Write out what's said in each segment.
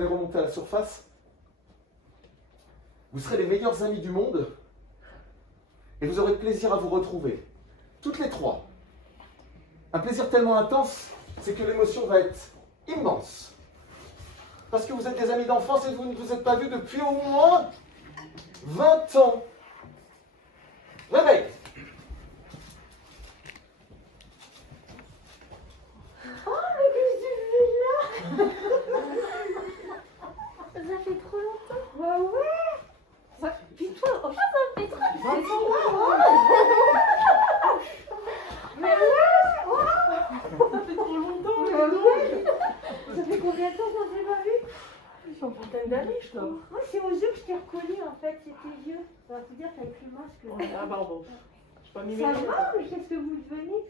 allez remonter à la surface. Vous serez les meilleurs amis du monde et vous aurez plaisir à vous retrouver. Toutes les trois. Un plaisir tellement intense, c'est que l'émotion va être immense. Parce que vous êtes des amis d'enfance et vous ne vous êtes pas vus depuis au moins 20 ans. Réveil. Oh, mais qu'est-ce que tu fais là? Ça fait trop longtemps. Bah ouais. Ça fait... Puis toi, oh, ça fait trop longtemps. Mais ouais. Oh. Ça fait trop longtemps. Mais ouais. Ça fait combien de temps qu'on s'est pas vu? Une vingtaine d'années, je crois. Moi, c'est aux yeux que je t'ai reconnu en fait, c'est tes yeux. Ça va te dire qu'avec le masque. Ah, pardon. Je pas mis mes Ça lunettes. va, mais qu'est-ce que vous devenez?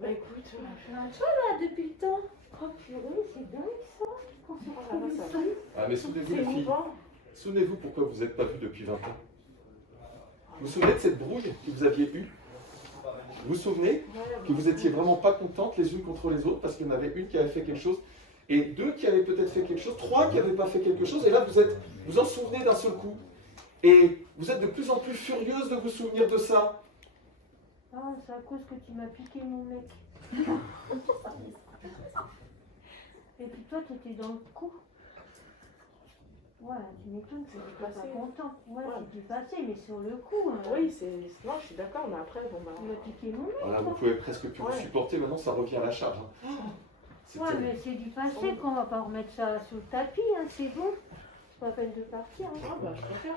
Bah écoute, Toi là, depuis le temps. Oh purée, c'est dingue ça. Qu'on se retrouve ça ici. Ah, mais souvenez-vous, c'est les filles. émouvant. Souvenez-vous pourquoi vous n'êtes pas vus depuis 20 ans. Vous vous souvenez de cette brouille que vous aviez eue? Vous vous souvenez que vous étiez vraiment pas contentes les unes contre les autres parce qu'il y en avait une qui avait fait quelque chose et deux qui avaient peut-être fait quelque chose, trois qui n'avaient pas fait quelque chose, et là vous en souvenez d'un seul coup. Et vous êtes de plus en plus furieuse de vous souvenir de ça. Ah, c'est à cause que tu m'as piqué mon mec. Et puis toi, t'étais dans le coup. Ouais, tu m'étonnes que tu n'étais pas passé. content. Ouais, Ouais. c'est du passé, mais sur le coup, Oui, c'est. Non, je suis d'accord, mais après, bon bah. tu m'as piqué mon mec. Voilà, vous Toi. pouvez presque plus vous Ouais. supporter, maintenant ça revient à la charge. hein. C'est Ouais, terrible. mais c'est du passé qu'on va pas remettre ça sous le tapis, hein, c'est bon. C'est pas la peine de partir. Hein. Ah bah je préfère.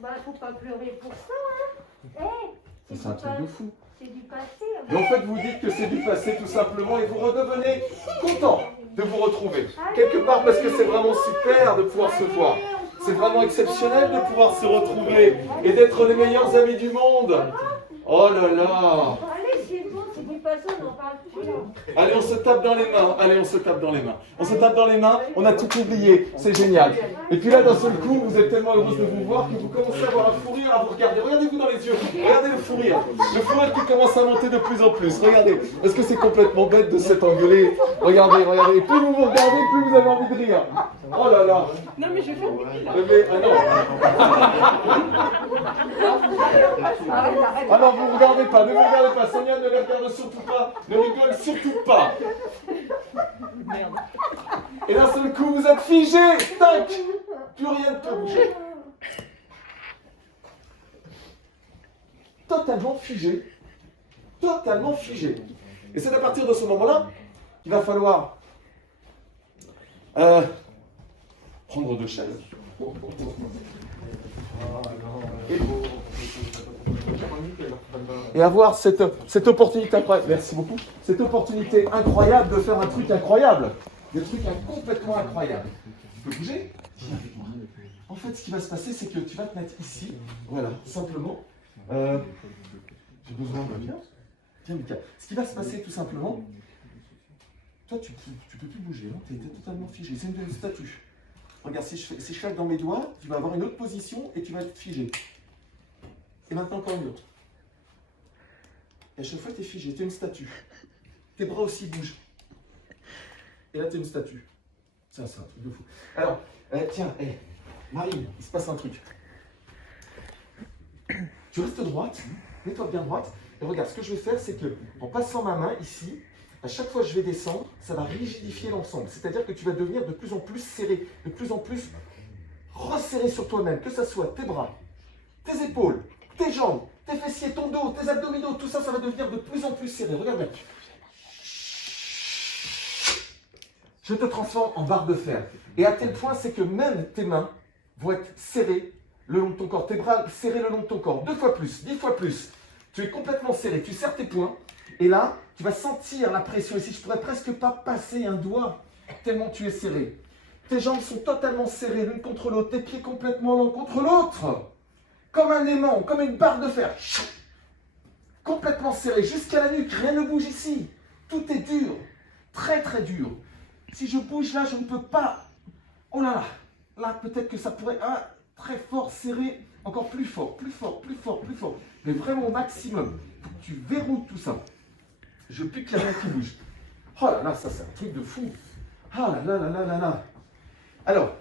Bah, faut pas pleurer pour ça, hein. Hey, C'est un truc de fou. c'est du passé. Et en fait, vous dites que c'est du passé tout simplement et vous redevenez content de vous retrouver. Quelque part parce que c'est vraiment super de pouvoir se voir. C'est vraiment exceptionnel de pouvoir se retrouver et d'être les meilleurs amis du monde. Oh là là! Allez, c'est bon, c'est du passé, on n'en parle plus. Allez, on se tape dans les mains. Allez, on se tape dans les mains. On se tape dans les mains, on a tout oublié. C'est génial. Et puis là, d'un seul coup, vous êtes tellement heureuse de vous voir que vous commencez à avoir un fou rire à vous regarder. Regardez-vous dans les yeux. Regardez le fou rire. Le fou rire qui commence à monter de plus en plus. Regardez. Est-ce que c'est complètement bête de s'être engueulé? Regardez, regardez. Et plus vous vous regardez, plus vous avez envie de rire. Oh là là. Non, mais je vais faire pipi là. Ah non. Ah non, vous ne regardez pas. Ne vous regardez pas. Sonia ne les regarde surtout pas. Ne rigole surtout pas. Merde. Et d'un seul coup, vous êtes figé. Tac. Plus rien ne peut bouger. Totalement figé. Totalement figé. Et c'est à partir de ce moment-là qu'il va falloir prendre deux chaises. Et avoir cette opportunité incroyable. Merci beaucoup. Cette opportunité incroyable de faire un truc incroyable. Des trucs complètement incroyables. Tu peux bouger? Viens avec moi. En fait, ce qui va se passer, c'est que tu vas te mettre ici. Voilà, simplement. J'ai besoin de bien. Tiens, Mika. Ce qui va se passer, tout simplement, toi, tu peux plus bouger. Hein. Tu es totalement figé. C'est une statue. Regarde, si je claque dans mes doigts, tu vas avoir une autre position et tu vas être figé. Et maintenant, encore une autre. Et à chaque fois, tu es figé. Tu es une statue. Tes bras aussi bougent. Et là, tu es une statue. Ça, c'est un truc de fou. Alors, tiens, Marine, il se passe un truc. Tu restes droite, mets-toi bien droite. Et regarde, ce que je vais faire, c'est que en passant ma main ici, à chaque fois que je vais descendre, ça va rigidifier l'ensemble. C'est-à-dire que tu vas devenir de plus en plus serré, de plus en plus resserré sur toi-même, que ce soit tes bras, tes épaules, tes jambes, tes fessiers, ton dos, tes abdominaux, tout ça, ça va devenir de plus en plus serré. Regarde bien. Je te transforme en barre de fer. Et à tel point, c'est que même tes mains vont être serrées le long de ton corps. Tes bras serrés le long de ton corps. 2 fois plus, 10 fois plus. Tu es complètement serré. Tu serres tes poings. Et là, tu vas sentir la pression ici. Je ne pourrais presque pas passer un doigt tellement tu es serré. Tes jambes sont totalement serrées l'une contre l'autre. Tes pieds complètement l'un contre l'autre. Comme un aimant, comme une barre de fer. Complètement serré jusqu'à la nuque. Rien ne bouge ici. Tout est dur. Très très dur. Si je bouge là, je ne peux pas. Oh là là. Là, peut-être que ça pourrait très fort serrer. Encore plus fort, plus fort, plus fort, plus fort. Mais vraiment au maximum. Tu verrouilles tout ça. Je pique la main qui bouge. Oh là là, ça c'est un truc de fou. Ah là là là là là là. Alors,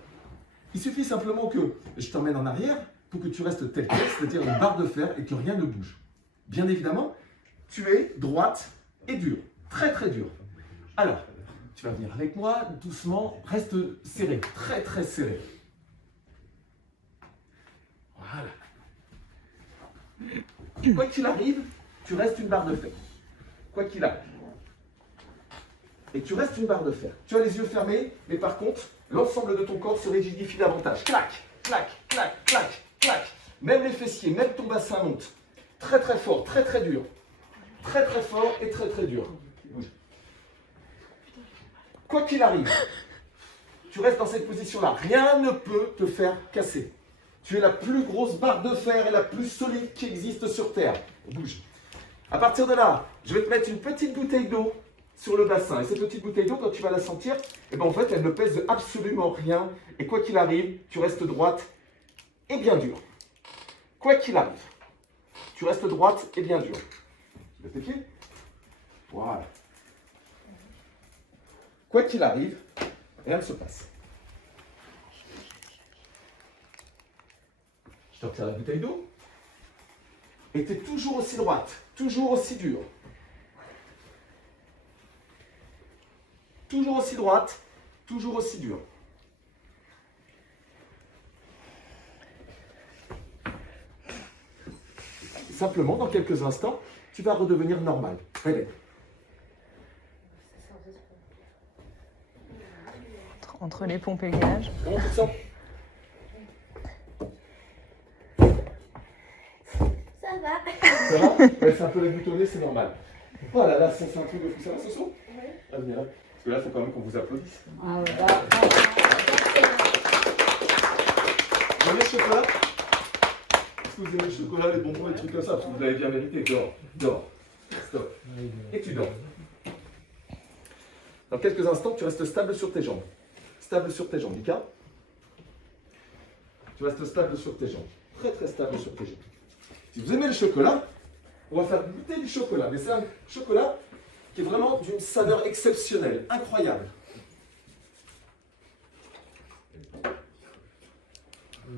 il suffit simplement que je t'emmène en arrière pour que tu restes tel quel, c'est-à-dire une barre de fer et que rien ne bouge. Bien évidemment, tu es droite et dure, très très dure. Alors, tu vas venir avec moi, doucement, reste serré, très très serré. Voilà. Quoi qu'il arrive, tu restes une barre de fer. Quoi qu'il arrive. Et tu restes une barre de fer. Tu as les yeux fermés, mais par contre, l'ensemble de ton corps se rigidifie davantage. Clac, clac, clac, clac, clac. Même les fessiers, même ton bassin monte. Très très fort, très très dur. Très très fort et très très dur. Quoi qu'il arrive, tu restes dans cette position-là. Rien ne peut te faire casser. Tu es la plus grosse barre de fer et la plus solide qui existe sur Terre. Bouge. À partir de là, je vais te mettre une petite bouteille d'eau sur le bassin. Et cette petite bouteille d'eau, quand tu vas la sentir, eh ben en fait, elle ne pèse absolument rien. Et quoi qu'il arrive, tu restes droite et bien dure. Quoi qu'il arrive, tu restes droite et bien dure. Tu lèves tes pieds. Voilà. Quoi qu'il arrive, rien ne se passe. Je te retire la bouteille d'eau. Et tu es toujours aussi droite, toujours aussi dure. Toujours aussi droite, toujours aussi dure. Simplement, dans quelques instants, tu vas redevenir normal. Réveille. Entre les pompes et le gainage. Comment tu te sens? Ça va. Ça va? Ouais, c'est un peu la boutonnée, c'est normal. Voilà, là, c'est un truc de fou. Ça va, Soso? Oui. Ah, venez là. Parce que là, il faut quand même qu'on vous applaudisse. Ah ouais. Vous aimez le chocolat? Est-ce que vous aimez le chocolat, les bonbons, les trucs comme ça? Parce que vous l'avez bien mérité. Dors, dors. Stop. Et tu dors. Dans quelques instants, tu restes stable sur tes jambes. Stable sur tes jambes, Mika. Tu restes stable sur tes jambes. Très très stable sur tes jambes. Si vous aimez le chocolat, on va faire goûter du chocolat. Mais c'est un chocolat qui est vraiment d'une saveur exceptionnelle, incroyable.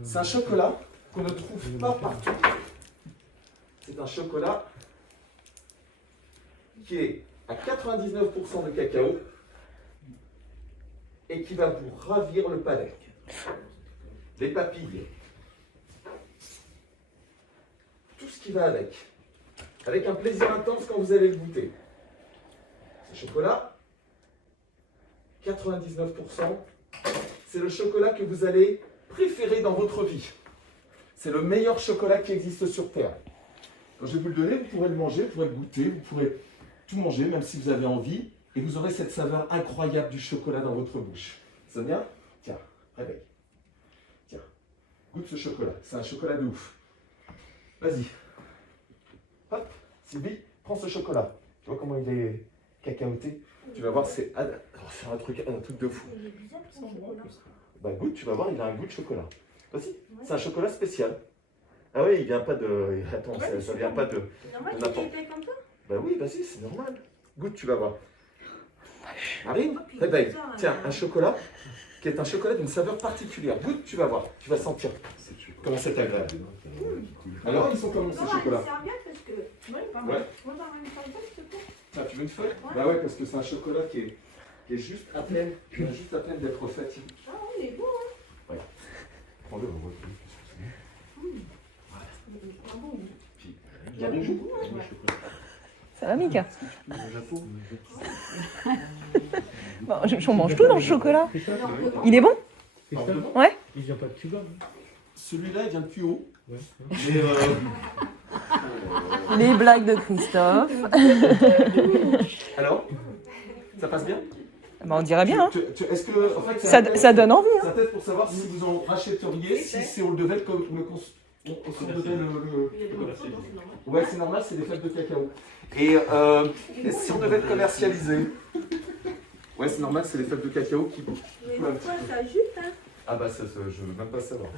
C'est un chocolat qu'on ne trouve pas partout. C'est un chocolat qui est à 99% de cacao et qui va vous ravir le palais. Les papilles. Tout ce qui va avec. Avec un plaisir intense quand vous allez le goûter. Ce chocolat, 99%, c'est le chocolat que vous allez préférer dans votre vie. C'est le meilleur chocolat qui existe sur Terre. Quand je vais vous le donner, vous pourrez le manger, vous pourrez le goûter, vous pourrez tout manger, même si vous avez envie, et vous aurez cette saveur incroyable du chocolat dans votre bouche. Sonia, tiens, réveille. Tiens, goûte ce chocolat. C'est un chocolat de ouf. Vas-y. Hop, Sylvie, prends ce chocolat. Tu vois comment il est cacaoté? Tu vas voir, c'est un truc de fou. Il est bizarre son chocolat. Bah goûte, tu vas voir, il a un goût de chocolat. Vas-y, c'est un chocolat spécial. Ah oui, il vient pas de... Attends, ça vient pas de... C'est normal On qu'il attend. ait été comme ça. Bah oui, vas-y, c'est normal. Goûte, tu vas voir. Marine, réveille. Tiens, un chocolat qui est un chocolat d'une saveur particulière. Goûte, tu vas voir. Tu vas sentir comment c'est agréable. Alors, ils sont comment ces chocolats? C'est bien parce que. Oui, pas Ouais. mal. Moi, dans une feuille, c'est tout. Ah, tu veux une feuille? Ouais. Bah ouais, parce que c'est un chocolat qui est juste à peine, d'être fait. Ah oui, il est beau, hein. Prends-le, on voit plus. Ah bon. Il y a des joues. Ça va, Mika? Bon, on mange tout dans le chocolat. Il est bon? Ouais. Il vient pas de Cuba. Hein. Celui-là, il vient de plus haut. Ouais. Mais Les blagues de Christophe. alors, ça passe bien? Bah, on dirait bien. Hein. Est-ce que, en fait, Ça donne envie. Hein. c'est un test pour savoir si vous en rachèteriez, si on le devait comme on devait le. Il y a des morceaux, donc c'est normal. Ouais, c'est normal, c'est des fèves de cacao. Et si on devait le commercialiser? Ouais, c'est normal, c'est les fèves de cacao qui. Mais pourquoi ça jute, hein? Ah bah ça, je veux même pas savoir.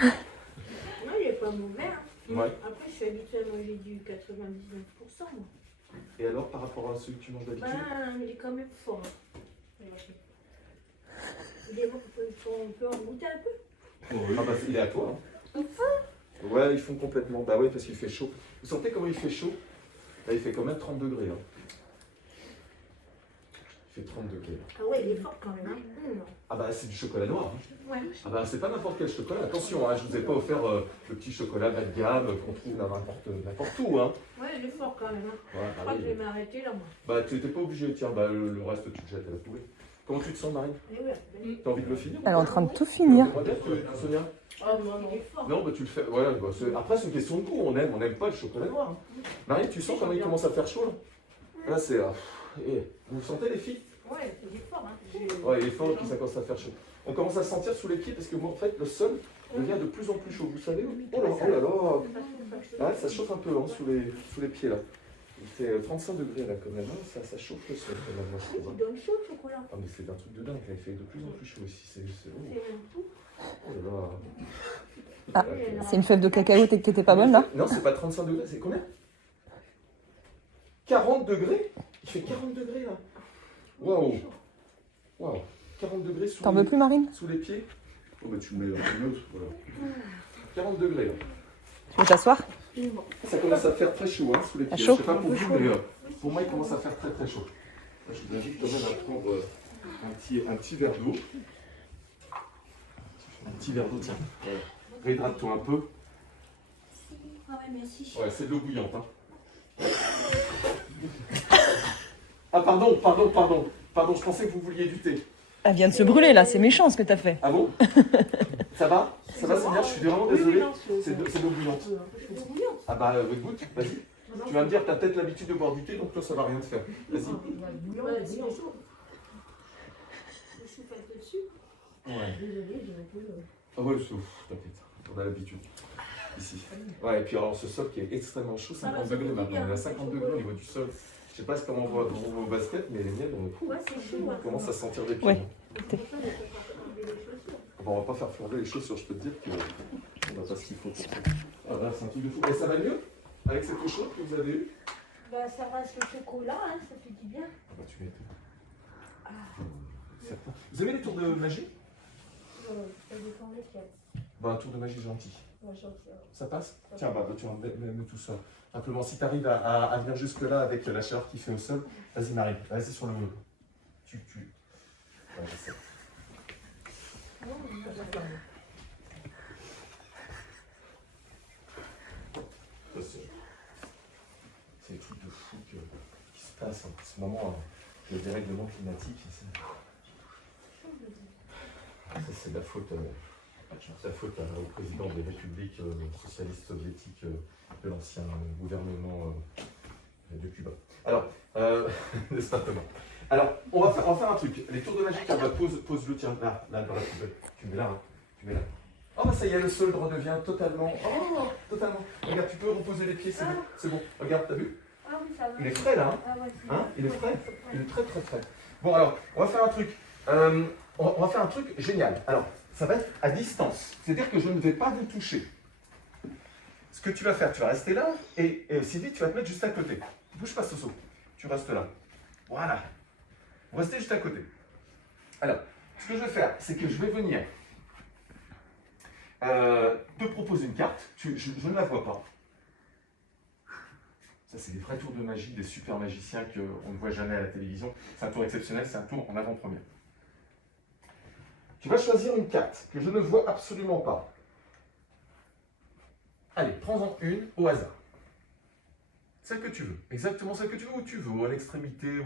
Non, il est pas mauvais, hein. Ouais. Après, je suis habituée à manger du 99%, moi. Et alors, par rapport à celui que tu manges d'habitude? Ben, il est quand même fort. Hein. On peut en goûter un peu. Ah bah il est à toi. Hein. Ouais, ils font complètement. Bah ouais, parce qu'il fait chaud. Vous sentez comment il fait chaud? Là, il fait quand même 30 degrés. Hein. Il fait 30 degrés. Ah ouais, il est fort quand même. Hein. Ah bah c'est du chocolat noir. Hein. Ouais. Ah bah c'est pas n'importe quel chocolat. Attention, hein, je vous ai pas offert le petit chocolat bas de gamme qu'on trouve n'importe où. Hein. Ouais, il est fort quand même. Hein. Ouais, Je crois que je vais m'arrêter là, moi. Bah tu n'étais pas obligé. Tiens, bah le reste tu le jettes à la poubelle. Comment tu te sens, Marine? Eh ouais, T'as envie de le finir? Elle est en train de tout finir. T'aimerais bien, Sonia? oh, non, il est fort. Non, bah tu le fais. Voilà, bah, après, c'est une question de goût. On n'aime pas le chocolat noir. Hein. Marie, tu sens comment il commence à faire chaud là? Là, c'est. Vous sentez les filles? Ouais, il est fort. Hein. Ouais, il est fort et puis ça commence à faire chaud. On commence à se sentir sous les pieds parce que moi, en fait, le sol devient de plus en plus chaud. Vous savez? Oh là là! Ah, ça chauffe un peu hein, sous les pieds là. Il fait 35 degrés là quand même. Hein. Ça chauffe le sol quand même. Moi, je trouve, hein. Il donne chaud le chocolat. Ah, mais c'est un truc de dingue. Là. Il fait de plus en plus chaud ici. C'est oh. C'est même tout. Oh là là! Ah, c'est une fève de cacao qui était pas bonne là? Non, c'est pas 35 degrés, c'est combien? 40 degrés? Il fait 40 degrés là. Waouh! Waouh! 40 degrés sous, T'en veux plus, Marine? sous les pieds. Oh bah tu le mets dans une autre, voilà. 40 degrés là. Tu veux t'asseoir? Ça commence à faire très chaud hein, sous les pieds. Chaud. Je sais pas pour vous, mais pour moi il commence à faire très très chaud. Là, je vous invite quand même à prendre un petit verre d'eau. Un petit verre d'eau, tiens. Réhydrate-toi un peu. Ah ouais, merci. Ouais, c'est de l'eau bouillante. Hein. Ah pardon, je pensais que vous vouliez du thé. Elle vient de se brûler là, c'est méchant ce que t'as fait. Ah bon? Ça va? Ça va, Sonia? Je suis vraiment désolé. C'est de l'eau bouillante. Ah bah, goûte, vas-y. Tu vas me dire, t'as peut-être l'habitude de boire du thé, donc toi ça va rien te faire. Vas-y. Ouais, c'est chaud. Je suis faite dessus. Ouais. Désolée, j'ai un peu. Ah ouais, t'inquiète, on a l'habitude. Ici. Ouais, et puis alors ce sol qui est extrêmement chaud, 50 degrés maintenant. On est à 50 degrés au niveau du sol. Je sais pas comment on voit vos baskets, mais les miennes, Ouais, c'est chaud. on commence à sentir des pieds. Ouais. Bon, on va pas faire flamber les chaussures, je peux te dire qu'on n'a pas ce qu'il faut pour ça. Ah là, c'est un truc de fou. Et ça va mieux avec cette eau chaude que vous avez eue? Bah, ça reste le chocolat, hein, ça fait du bien. Ah bah tu m'étonnes. Certain. Vous aimez les tours de magie? Ça dépend lesquels. Bah un tour de magie gentil. Moi, j'en sais. Ça passe? Tiens, bah tu mets tout ça. Simplement, si tu arrives à venir jusque-là avec la chaleur qu'il fait au sol, vas-y Marie, vas-y sur le... Ouais, je sais. C'est des trucs de fou qui se passent en ce moment, le dérèglement climatique. C'est de la faute, au président des républiques socialistes soviétiques de l'ancien gouvernement de Cuba. Alors, n'est-ce pas Thomas? Alors, on va faire un truc. Les tours de magie, pose-le, tiens, là, dans la poubelle. Tu mets là, hein. Tu mets là. Oh, bah ça y est, le sol redevient totalement. Oh, totalement. Regarde, tu peux reposer les pieds, c'est bon. C'est bon. Regarde, t'as vu? Ah oui, ça va. Il est frais là, hein? Ah ouais, Hein? Il est frais? Il est très très frais. Bon, alors, on va faire un truc. On va faire un truc génial. Alors, ça va être à distance. C'est-à-dire que je ne vais pas vous toucher. Ce que tu vas faire, tu vas rester là et Sylvie, tu vas te mettre juste à côté. Ne bouge pas, Soso. Tu restes là. Voilà. Vous restez juste à côté. Alors, ce que je vais faire, c'est que je vais venir te proposer une carte. Je ne la vois pas. Ça, c'est des vrais tours de magie, des super magiciens qu'on ne voit jamais à la télévision. C'est un tour exceptionnel, c'est un tour en avant-première. Tu vas choisir une carte que je ne vois absolument pas. Allez, prends-en une au hasard. Celle que tu veux. Exactement celle que tu veux, où tu veux, ou à l'extrémité, ou...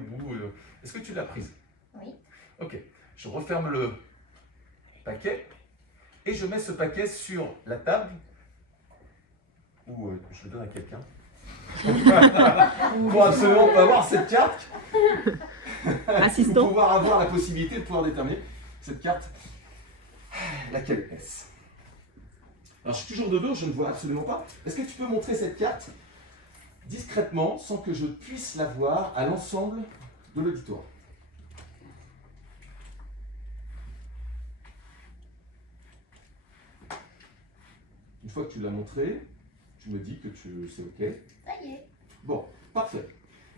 Est-ce que tu l'as prise? Oui. Ok. Je referme le paquet et je mets ce paquet sur la table ou je le donne à quelqu'un. Pour absolument pas avoir cette carte. Assistant. Pour pouvoir avoir la possibilité de pouvoir déterminer cette carte. Laquelle est-ce? Alors je suis toujours de dos, je ne vois absolument pas. Est-ce que tu peux montrer cette carte discrètement sans que je puisse la voir à l'ensemble de l'auditoire? Une fois que tu l'as montré, tu me dis que c'est OK. Ça y est. Bon, parfait.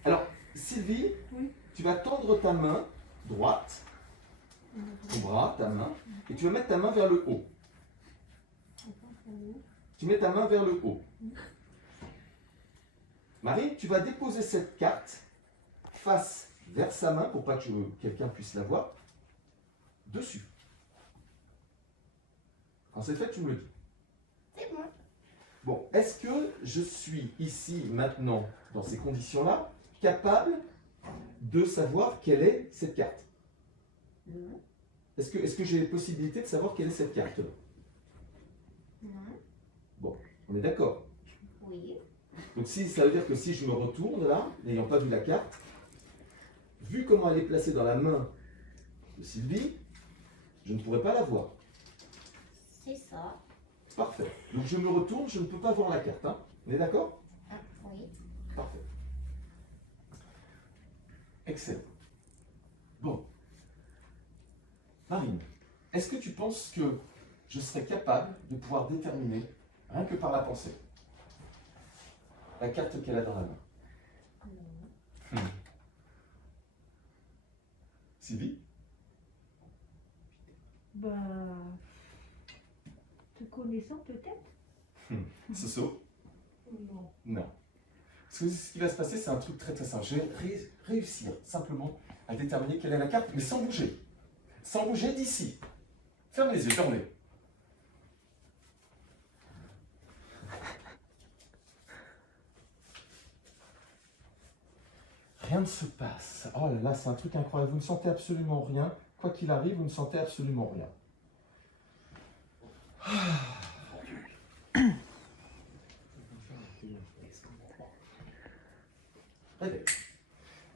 Alors, Sylvie, Oui. tu vas tendre ta main droite ton bras, ta main, et tu vas mettre ta main vers le haut. Tu mets ta main vers le haut. Marie, tu vas déposer cette carte face vers sa main pour pas que quelqu'un puisse la voir, dessus. Quand c'est fait, tu me le dis. C'est bon. Bon, est-ce que je suis ici, maintenant, dans ces conditions-là, capable de savoir quelle est cette carte? Non. Est-ce que j'ai la possibilité de savoir quelle est cette carte-là? Non. Bon, on est d'accord. Oui. Donc si, ça veut dire que si je me retourne là, n'ayant pas vu la carte, vu comment elle est placée dans la main de Sylvie, je ne pourrais pas la voir. C'est ça. Parfait. Donc je me retourne, je ne peux pas voir la carte. Hein. On est d'accord? Ah, oui. Parfait. Excellent. Bon. Marine, est-ce que tu penses que je serais capable de pouvoir déterminer, rien que par la pensée, la carte qu'elle a dans la main? Non. Sylvie? Bah, te connaissant peut-être. Soso? Non. Non. Parce que ce qui va se passer, c'est un truc très très simple. Je vais réussir simplement à déterminer quelle est la carte, mais sans bouger. Sans bouger d'ici. Ferme les yeux, fermez. Rien ne se passe. Oh là là, c'est un truc incroyable. Vous ne sentez absolument rien. Quoi qu'il arrive, vous ne sentez absolument rien. Réveil.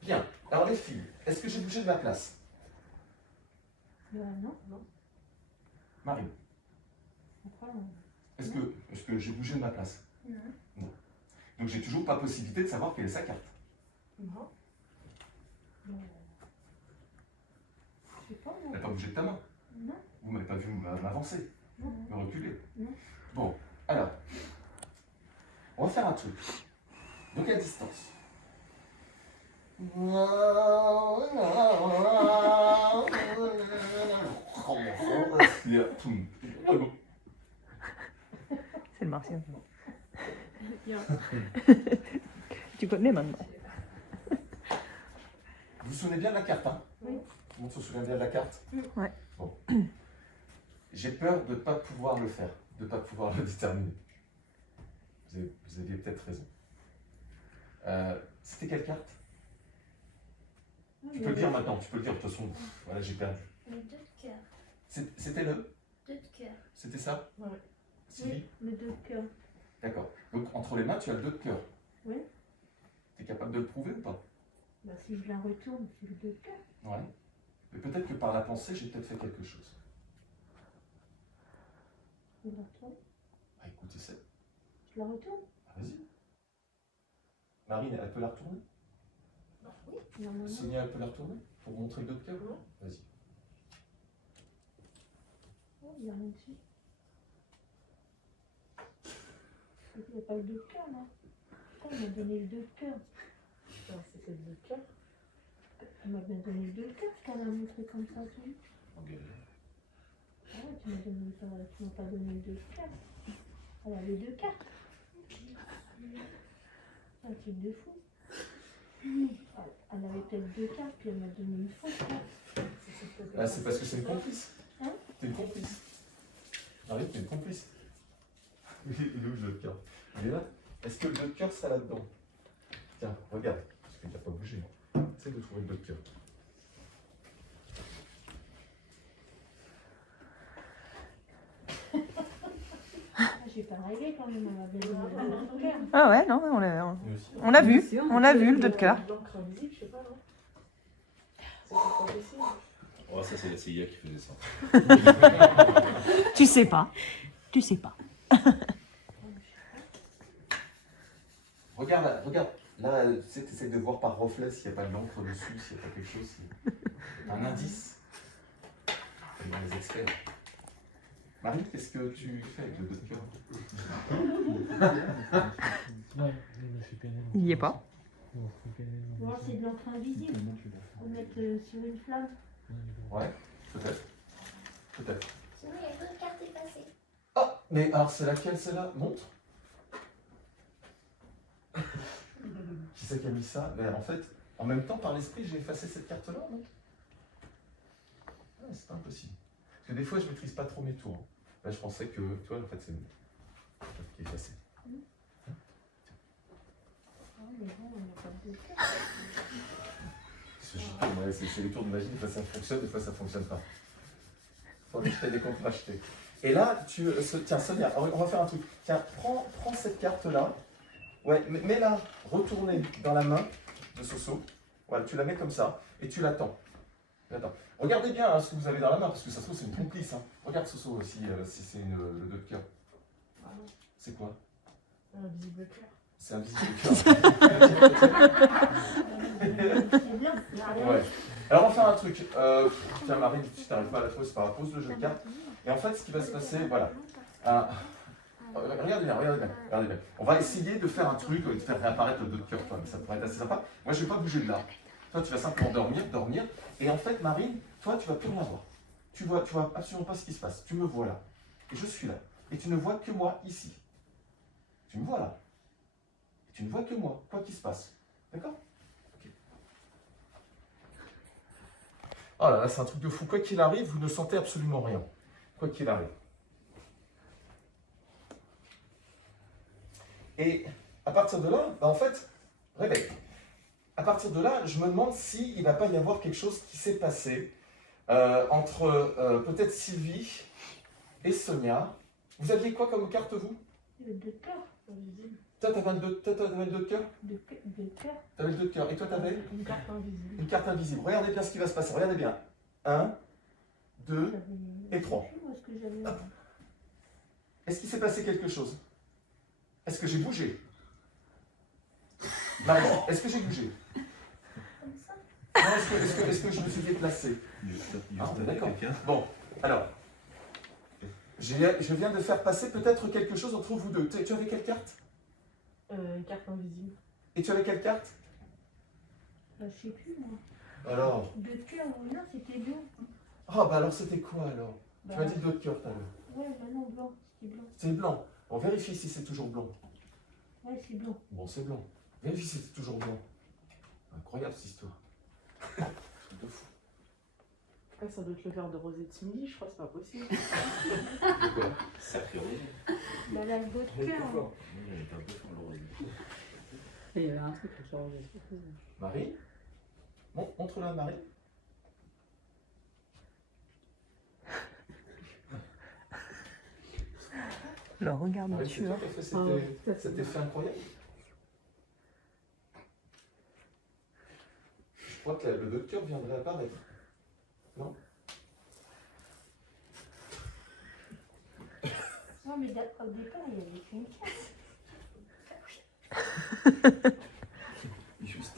Bien. Alors les filles, est-ce que j'ai bougé de ma place? Non. Marie, Pourquoi non? est-ce que j'ai bougé de ma place? Non. Donc j'ai toujours pas possibilité de savoir quelle est sa carte. Non. Je sais pas, Elle non. n'a pas bougé de ta main. Non. Vous m'avez pas vu m'avancer, Non. me reculer. Non. Bon, alors, on va faire un truc. Donc à distance. C'est le martien. Bien. Tu connais maintenant. Vous vous souvenez bien de la carte, hein? Oui. Tout le monde se souvient bien de la carte? Ouais. Bon. J'ai peur de ne pas pouvoir le faire, de ne pas pouvoir le déterminer. Vous aviez peut-être raison. C'était quelle carte? Tu peux le dire maintenant, tu peux le dire, de toute façon, voilà, j'ai perdu. Le 2 de cœur. C'était le? 2 de cœur. C'était ça? Ouais. Sylvie? Le 2 de cœur. D'accord. Donc entre les mains, tu as le 2 de cœur. Oui. Tu es capable de le prouver ou pas? Bah, si je la retourne, c'est le 2 de cœur. Ouais. Mais peut-être que par la pensée, j'ai peut-être fait quelque chose. Je la retourne. Ah, écoute, essaie. Je la retourne. Ah, vas-y. Marine, elle peut la retourner? Normalement. Sonia, elle peut la retourner? Pour montrer le 2 de cœur? Ouais. Vas-y. Oh, il n'y a rien dessus. Il n'y a pas le 2 de cœur là. Putain, elle m'a donné le 2 de cœur. Putain, c'était le 2 de cœur. Elle m'a bien donné le 2 de cœur, je t'en ai montré comme ça, tu Ok. Ah ouais, tu m'as pas donné le 2 de cœur. Elle avait 2 cartes. Un truc de fou. Elle avait peut-être 2 cartes, puis elle m'a donné une fausse carte. Ah, c'est parce que c'est une complice. Hein? T'es une complice. Marie, t'es une complice. Il est où le 2 de cœur? Il est là. Est-ce que le 2 de cœur sera là-dedans? Tiens, regarde, parce qu'il n'a pas bougé. Essaye de trouver le 2 de cœur. Ah, j'ai pas rêvé quand même, elle m'avait donné le 2 de cœur. Ah ouais, non, Lui aussi. on l'a vu. On l'a vu, le 2 de cœur. L'encre invisible, je sais pas, non? C'est pas possible. Oh, ça, c'est la CIA qui faisait ça. Tu sais pas. Tu sais pas. Regarde là, regarde. Là, tu essaies de voir par reflet s'il n'y a pas de l'encre dessus, s'il n'y a pas quelque chose. Un indice. C'est dans les experts. Marie, qu'est-ce que tu fais avec le 2 de cœur? Il y est pas. Bon, c'est de l'encre invisible. Faut mettre sur une flamme. Ouais. Peut-être. Peut-être. Sinon, il y a d'autres cartes effacées. Ah, mais alors c'est laquelle celle-là? Montre. Qui c'est qui a mis ça? Mais en fait, en même temps, par l'esprit, j'ai effacé cette carte-là, non? Ah, c'est pas impossible. Parce que des fois, je maîtrise pas trop mes tours. Hein. Là, je pensais que, tu vois, en fait, c'est une carte qui est effacée. Ah, mais bon, on n'a pas de cœur. Ouais, c'est les tours de magie, des fois ça fonctionne, des fois ça fonctionne pas. Faut acheter des contre acheter. Et là, tiens, Sonia, on va faire un truc. Tiens, prends cette carte-là. Ouais, mets-la retournée dans la main de Soso. Voilà, tu la mets comme ça et tu l'attends. Regardez bien hein, ce que vous avez dans la main, parce que ça se trouve c'est une complice. Hein. Regarde Soso aussi, si c'est le 2 de cœur. C'est quoi? Un visible cœur. C'est un visible cœur. C'est bien, c'est rien. Ouais. Alors on va faire un truc. Tiens Marie, si tu n'arrives pas à la trouver, c'est pas grave, pose le jeu de cartes. Et en fait, ce qui va se passer, voilà. Regardez bien. On va essayer de faire un truc, de faire réapparaître le 2 de cœur, toi, mais ça pourrait être assez sympa. Moi, je ne vais pas bouger de là. Toi, tu vas simplement dormir. Et en fait, Marine, toi, tu vas plus rien voir. Tu vois absolument pas ce qui se passe. Tu me vois là. Et je suis là. Et tu ne vois que moi ici. Tu me vois là. Et tu ne vois que moi, quoi qu'il se passe. D'accord? Ok. Oh là là, c'est un truc de fou. Quoi qu'il arrive, vous ne sentez absolument rien. Quoi qu'il arrive. Et à partir de là, en fait, réveil. À partir de là, je me demande s'il ne va pas y avoir quelque chose qui s'est passé entre peut-être Sylvie et Sonia. Vous aviez quoi comme carte, vous? Le 2 de cœur, invisible. Toi, tu avais le 2 de cœur? De cœur. Tu avais le 2 de cœur. Et toi, tu avais Une carte invisible. une carte invisible. Regardez bien ce qui va se passer. Regardez bien. 1, 2 et 3. Où est-ce que j'avais Hop. Est-ce qu'il s'est passé quelque chose? Est-ce que j'ai bougé? Marie, est-ce que j'ai bougé? comme ça? Non, est-ce que je me suis déplacé? Ah, d'accord. Bon, alors, je viens de faire passer peut-être quelque chose entre vous deux. Tu avais quelle carte? Une carte invisible. Et tu avais quelle carte? Bah, je sais plus, moi. Alors? 2 de cœur, non, c'était blanc. Ah, bah alors c'était quoi alors? Bah, Tu m'as dit 2 de cœur tout à l'heure. ouais, bah non, blanc, c'était blanc. C'est blanc. On vérifie si c'est toujours blanc. Ouais, c'est blanc. Bon, c'est blanc. Vérifie si c'est toujours blanc. Incroyable cette histoire. Truc de fou. Après, ça doit être le verre de rosé de Cindy, je crois, c'est pas possible. Quoi? Sacré rosé. Bah, là, le 2 de cœur. Il est un peu fort le rosé. Il y avait un truc avec le rosé, c'est pas possible. Marie? Bon, montre-la Marie. Le regard de Marie, c'est toi tueur. qui as fait Ah ouais, cet effet incroyable? Je crois que le 2 de cœur viendrait apparaître. Non? Non, mais au départ, il y avait qu'une carte. Juste.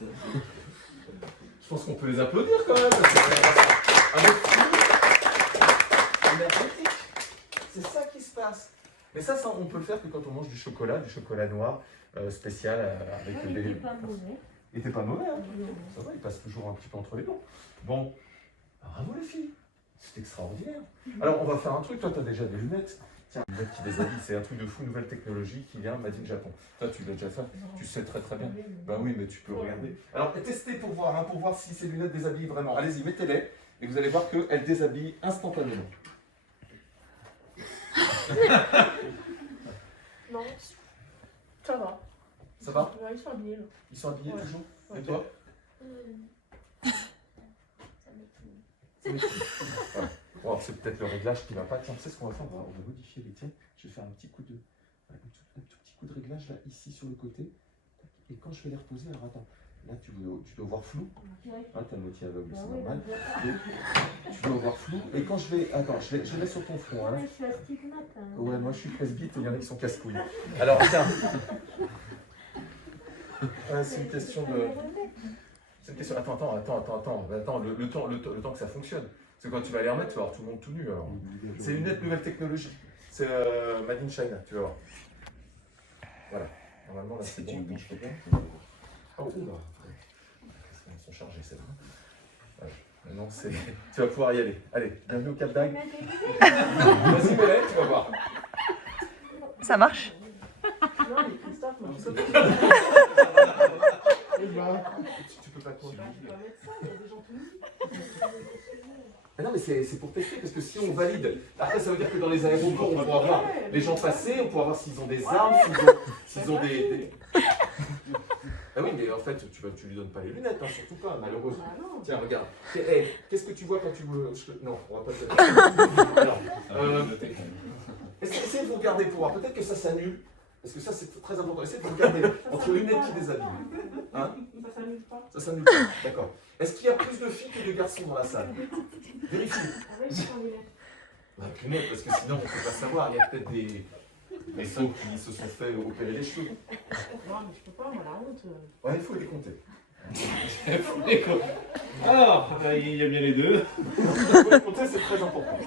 Je pense qu'on peut les applaudir quand même. Parce que un énergétique. C'est ça qui se passe. Mais ça, on peut le faire que quand on mange du chocolat noir spécial avec Non, il des. était pas mauvais. Il était pas mauvais, hein? Non. Ça va, il passe toujours un petit peu entre les dents. Bon, bravo les filles, c'est extraordinaire. Alors on va faire un truc, toi tu as déjà des lunettes. Tiens, une lunette qui déshabille, c'est un truc de fou, nouvelle technologie qui vient, made in Japon. Toi tu l'as déjà fait, tu sais très très bien. Bah oui, mais tu peux regarder. Alors testez pour voir si ces lunettes déshabillent vraiment. Allez-y, mettez-les et vous allez voir qu'elles déshabillent instantanément. Non, ça va. Ça va? Ouais, ils sont habillés là. Ils sont habillés Ouais. toujours? Ouais. Et toi? Ça m'étonne. Voilà. Bon, alors, c'est peut-être le réglage qui va pas. Tiens, tu sais ce qu'on va faire? On va modifier les tiens. Je vais faire un petit coup de, un tout petit coup de réglage là, ici sur le côté. Et quand je vais les reposer, alors attends, là tu dois voir flou. Ah, t'as le moitié aveugle, c'est normal. Tu dois voir flou. Et quand je vais, attends, je vais sur ton front. Hein. Ouais, je suis astigmate. Hein. Ouais, moi je suis presbyte et il y en a qui sont casse-couilles. Alors, tiens. Ouais, c'est une question de. C'est une question. Attends, le temps que ça fonctionne. Parce que quand tu vas les remettre, tu vas avoir tout le monde tout nu. Alors. C'est une nette nouvelle technologie. C'est Made in China, tu vas voir. Voilà. Normalement, là, c'est Tu bon. me bouges pas? Oh, oula. Elles sont chargées, c'est vrai. Ouais. Non, c'est... Tu vas pouvoir y aller. Allez, bienvenue au Cap d'Agde. Mais des lunettes. Vas-y, Mélène, tu vas voir. Ça marche? Non, mais Christophe, moi, je peux pas Tu peux pas quoi? mettre ça, il y a des gens tout nus. Ah non, mais c'est pour tester, parce que si on valide, après ça veut dire que dans les aéroports, on pourra voir les gens passer, on pourra voir s'ils ont des armes, s'ils ont des... Ah oui, mais en fait, tu lui donnes pas les lunettes, hein, surtout pas, malheureusement. Ah non. Tiens, regarde. Hey, qu'est-ce que tu vois quand tu veux... Non, on va pas te... Alors, essayez de vous regarder pour voir, peut-être que ça s'annule, parce que ça c'est très important. Essayez de vous regarder entre lunettes qui déshabillent. Hein? Ça s'annule pas. Ça s'annule pas, d'accord. Est-ce qu'il y a plus de filles que de garçons dans la salle? Vérifie. Ah oui, sans lunettes. Bah, avec lunettes, parce que sinon on ne peut pas savoir. Il y a peut-être des femmes qui se sont fait opérer les cheveux. Non, mais je peux pas, moi, la honte. Ouais, il faut les compter. Alors, il y a bien les deux. Il faut les compter, c'est très important.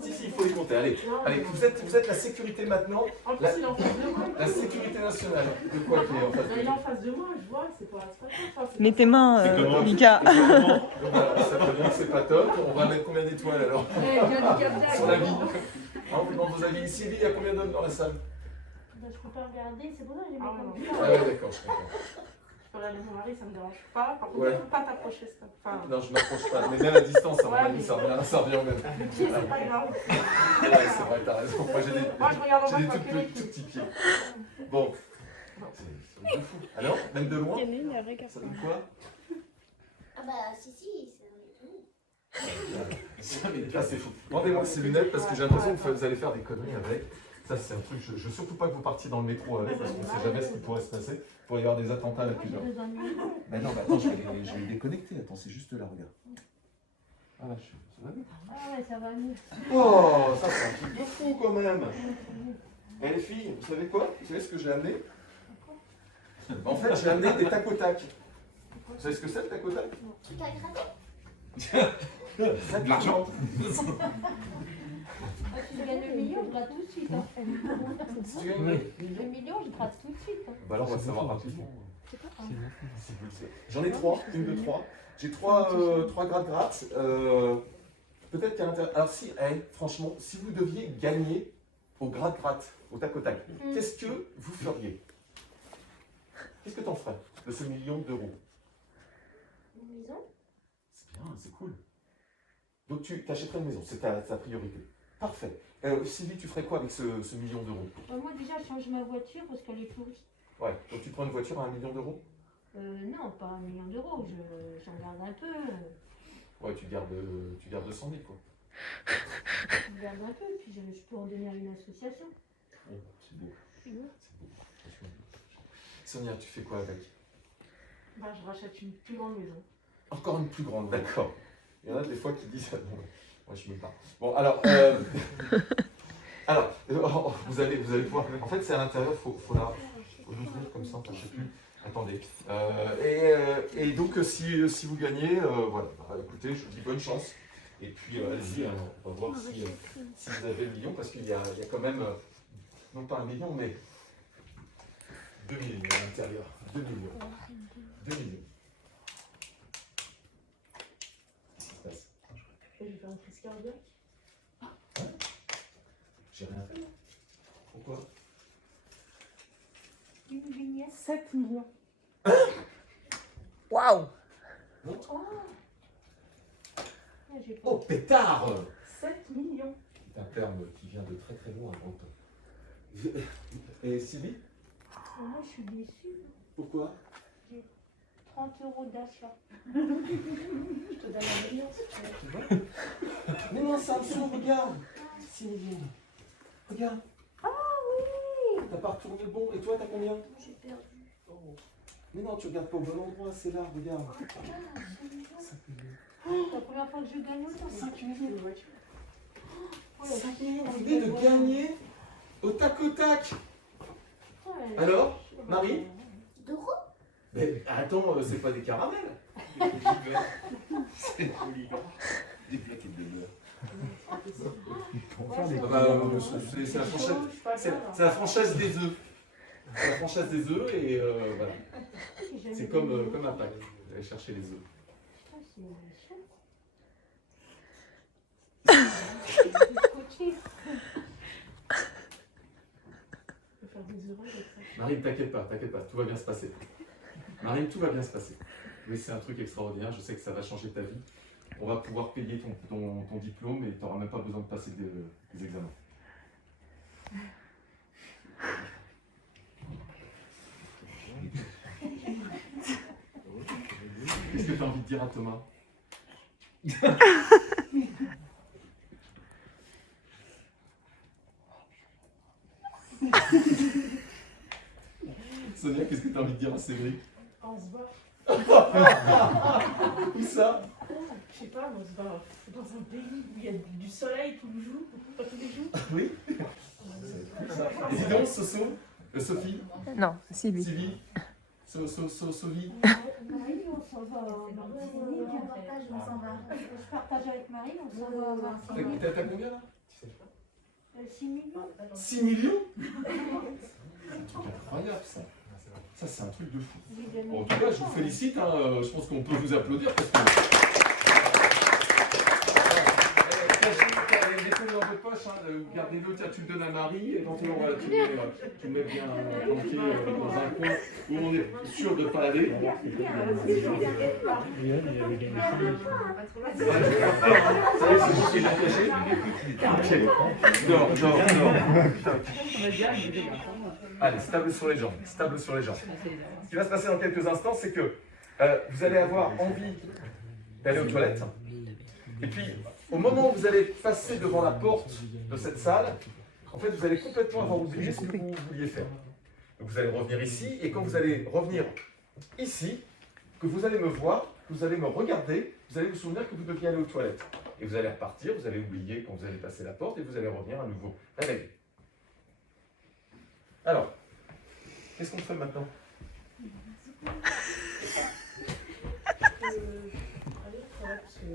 Si, il faut les compter. Allez, allez, vous êtes la sécurité maintenant. En plus, il est en face de moi. La sécurité nationale. De quoi qui est en face de Il est toi? en face de moi, je vois, c'est pas ça. Mets tes mains, C'est comment Mika. Alors, ça peut bien que c'est pas top. On va mettre combien d'étoiles alors? Eh, viens du Cap d'Agde. Sur la vie. On vous demande vos avis. Ici, il y a combien d'hommes dans la salle? Ben, je peux pas regarder, c'est pour ça que j'ai mis Ah, comme non. ça. Ah ouais, d'accord, je comprends. Je peux aller avec mon mari, ça me dérange pas. Par contre, Ouais. il faut pas t'approcher. Enfin, Non, je m'approche pas. Mais même à distance, à mon Ouais, avis, mais- ça revient au même. le pied, c'est pas grave. Ouais, c'est vrai, t'as raison. Moi, j'ai Moi, je regarde en des bas, tout petits pieds. Bon. C'est de fou. Alors, même de loin, ça donne quoi? Ah bah si, c'est... Là, c'est fou. Rendez-moi ces lunettes parce que j'ai l'impression que vous allez faire des conneries avec. Ça, c'est un truc. Je veux surtout pas que vous partiez dans le métro avec parce qu'on sait jamais ce qui pourrait se passer. Il pourrait y avoir des attentats là plusieurs. Mais non, bah attends, je vais les déconnecter. Attends, c'est juste là, regarde. Ah là, ça va mieux. Ah ouais, ça va mieux. Oh, ça, c'est un truc de fou quand même. Et les filles, vous savez quoi? Vous savez ce que j'ai amené? En fait, j'ai amené des tac au tac. Vous savez ce que c'est le tac au tac? Tout à gratter. De l'argent. Ah, si je gagne le million, je gratte tout de suite. Hein. Si tu gagnes Le million, je gratte tout de suite. Hein. Bah alors on va savoir rapidement. Si vous le savez. J'en ai trois, une de trois. J'ai trois gratte-gratte. Peut-être qu'à l'intérieur. Alors si, franchement, si vous deviez gagner au gratte-gratte, au tac au tac, qu'est-ce que vous feriez? Qu'est-ce que t'en ferais de ce million d'euros? Une maison. C'est bien, c'est cool. Donc tu t'achèterais une maison, c'est ta priorité. Parfait. Sylvie, tu ferais quoi avec ce million d'euros? Moi déjà, je change ma voiture parce qu'elle est pourrie. Ouais, donc tu prends une voiture à 1 million d'euros? Non, pas 1 million d'euros, j'en garde un peu. Ouais, tu gardes 200 000 quoi. Je garde un peu, puis je peux en donner à une association. Oh, c'est beau. C'est beau. Sonia, tu fais quoi avec? bah, je rachète une plus grande maison. Encore une plus grande, d'accord. Il y en a des fois qui disent, bon, moi je me pars. Bon, alors, vous allez pouvoir. En fait, c'est à l'intérieur, faut l'ouvrir comme ça, enfin, je sais plus. Attendez. Et donc, si vous gagnez, voilà. Bah, écoutez, je vous dis bonne chance. Et puis, allez-y, on va voir si vous avez le million, parce qu'il y a quand même, non pas 1 million, mais 2 millions à l'intérieur. 2 millions. 2 millions. Qu'est-ce qui se passe? Et je vais faire une crise cardiaque. J'ai rien fait. Pourquoi? Une vignette. 7 millions. Waouh! Ah, j'ai pas. Oh, pétard! 7 millions. C'est un terme qui vient de très très loin. Et Sylvie? Moi, je suis déçue. Pourquoi? 30 € d'achat. Je te donne un million si tu veux. Mais non, Samson, regarde! Sylvie, regarde! Ah oui! T'as pas retourné le bon, et toi t'as combien? J'ai perdu. Oh. Mais non, tu regardes pas au bon endroit, c'est là, regarde. Ah, 5 millions. c'est la première fois que je gagne autant. 5 millions. Une voiture. Ouais, 5 millions, vous venez de gagner au tac au tac! ouais. Alors, Marie? D'euros? Mais attends, c'est pas des caramels! C'est des plaquettes de beurre. Ah bah, c'est la franchise. C'est la franchise des œufs. C'est la franchise des œufs et voilà. C'est comme un pack. Vous allez chercher les œufs. chouette. C'est scotché. Je vais faire des oreilles avec ça. Marine, t'inquiète pas, tout va bien se passer. Marine, tout va bien se passer. Oui, c'est un truc extraordinaire, je sais que ça va changer ta vie. On va pouvoir payer ton diplôme et tu n'auras même pas besoin de passer des examens. Qu'est-ce que tu as envie de dire à Thomas? Sonia, qu'est-ce que tu as envie de dire à Cédric? On se bat. Où ça? Je sais pas, mais on se bat dans un pays où il y a du soleil tous les jours, pas tous les jours. Oui. Et dis donc, Sophie, Non, c'est lui. Sylvie, Sophie. Marie, on s'en va en Martinique. Je partage avec Marie, on s'en va en Martinique. T'as combien là? 6 millions. 6 millions? C'est un truc incroyable ça. Ça c'est un truc de fou. Bon, en tout cas, je vous félicite, hein. Je pense qu'on peut vous applaudir parce que... Laissez-le dans votre poche, hein. Gardez-le, tiens, tu le donnes à Marie, éventuellement voilà, tu le mets bien planqué dans un coin où on est sûr de ne pas aller. Ça y est, c'est juste qu'il l'a caché. Ok. Dors. Allez, stable sur les jambes, Ce qui va se passer dans quelques instants, c'est que vous allez avoir envie d'aller aux toilettes. Et puis, au moment où vous allez passer devant la porte de cette salle, en fait, vous allez complètement avoir oublié ce que vous vouliez faire. Donc, vous allez revenir ici, et quand vous allez revenir ici, que vous allez me voir, que vous allez me regarder, vous allez vous souvenir que vous deviez aller aux toilettes. Et vous allez repartir, vous allez oublier quand vous allez passer la porte, et vous allez revenir à nouveau. Réveillez. Alors, qu'est-ce qu'on fait maintenant? Parce que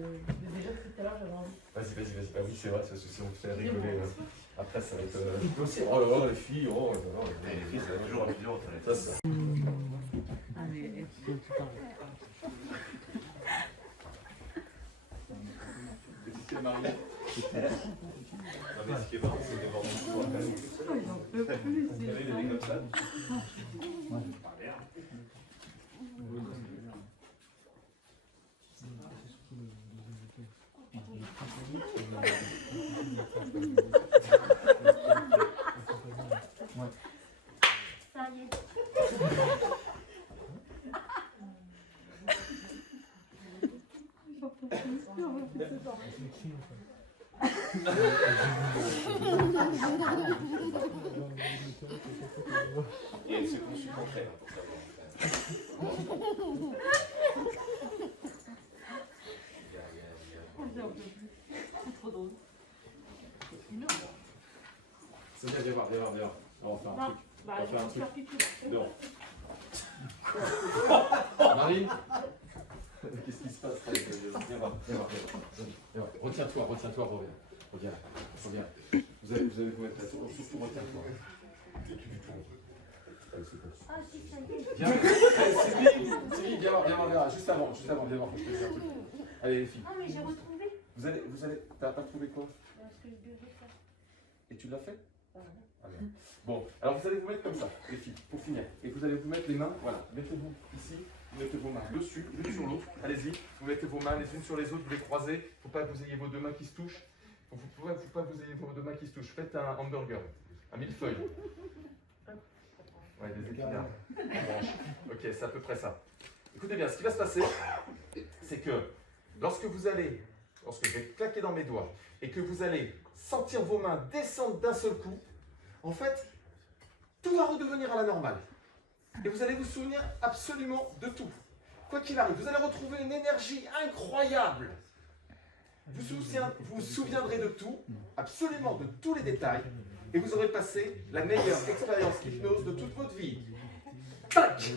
déjà tout à l'heure j'avais envie. Vas-y. Bah oui, c'est vrai, ça, si on te fait rigoler. Après, ça va être. Aussi. Oh là là, les filles, Les filles, ça va toujours au toilette. ça, ça. C'est Marie. Non, mais ce qui est marrant, c'est de voir mon tour. Il est comme ça. Ça y est. Et elle s'est conçue contre elle, pour savoir. Sonia, viens voir. On va faire un truc. Bah, On va je faire un vais truc. faire pipi. Dehors. Marie, qu'est-ce qui se passe? Viens voir. Retiens-toi, reviens. Vous allez vous mettre là, surtout retiens-toi. Ah, si, ça y est. Viens, Sylvie, viens voir, juste avant, viens voir, faut que je te dise un truc. Allez les filles, Ah, mais j'ai retrouvé. vous allez, t'as trouvé quoi? Parce que je devais faire. Et tu l'as fait? Bah, Ah bien. Bon, alors vous allez vous mettre comme ça, les filles, pour finir. Et vous allez vous mettre les mains, voilà, mettez-vous ici, vous mettez vos mains dessus, l'une sur l'autre. Allez-y, vous mettez vos mains les unes sur les autres, vous les croisez. Il ne faut pas que vous ayez vos deux mains qui se touchent. Il ne faut pas que vous ayez vos deux mains qui se touchent. Faites un hamburger, un millefeuille. Ouais, des épinards. Ok, c'est à peu près ça. Écoutez bien, ce qui va se passer, c'est que lorsque je vais claquer dans mes doigts, et que vous allez sentir vos mains descendre d'un seul coup, en fait, tout va redevenir à la normale. Et vous allez vous souvenir absolument de tout. Quoi qu'il arrive, vous allez retrouver une énergie incroyable. Vous vous souviendrez de tout, absolument de tous les détails, et vous aurez passé la meilleure expérience hypnose de toute votre vie. Tac!